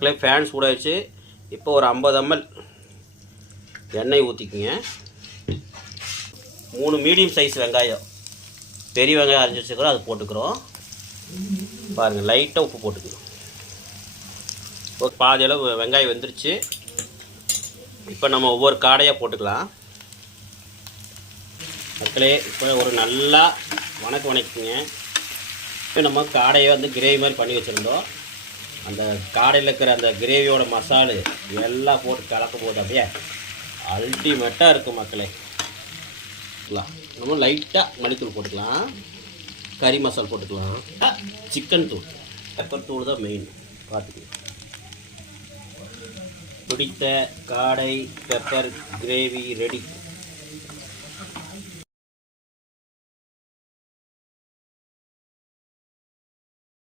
மக்களே ஃபேன் சூடாயிடுச்சு இப்போ ஒரு ஐம்பது எம்எல் எண்ணெய் ஊற்றிக்குங்க மூணு மீடியம் சைஸ் வெங்காயம். பெரிய வெங்காயம் அரைஞ்சி வச்சுக்கிறோம் அது போட்டுக்கிறோம். பாருங்கள் லைட்டாக உப்பு போட்டுக்கிறோம். ஒரு பாதி அளவு வெங்காயம் வெந்துருச்சு. இப்போ நம்ம ஒவ்வொரு காடையாக போட்டுக்கலாம். மக்களே இப்போ ஒரு நல்லா வணக்க வணக்கிங்க இப்போ நம்ம காடையை வந்து கிரேவி மாதிரி பண்ணி வச்சுருந்தோம். அந்த காடையில் இருக்கிற அந்த கிரேவியோட மசாலு எல்லாம் போட்டு கலக்கும் போது அப்படியே அல்டிமேட்டாக இருக்கும் மக்களே. நம்ம லைட்டாக மல்லித்தூள் போட்டுக்கலாம். கறி மசால் போட்டுக்கலாம். சிக்கன் தூள். பெப்பர் தூள் தான் மெயின் பார்த்துக்கலாம் பிடித்த காடை பெப்பர் கிரேவி ரெடி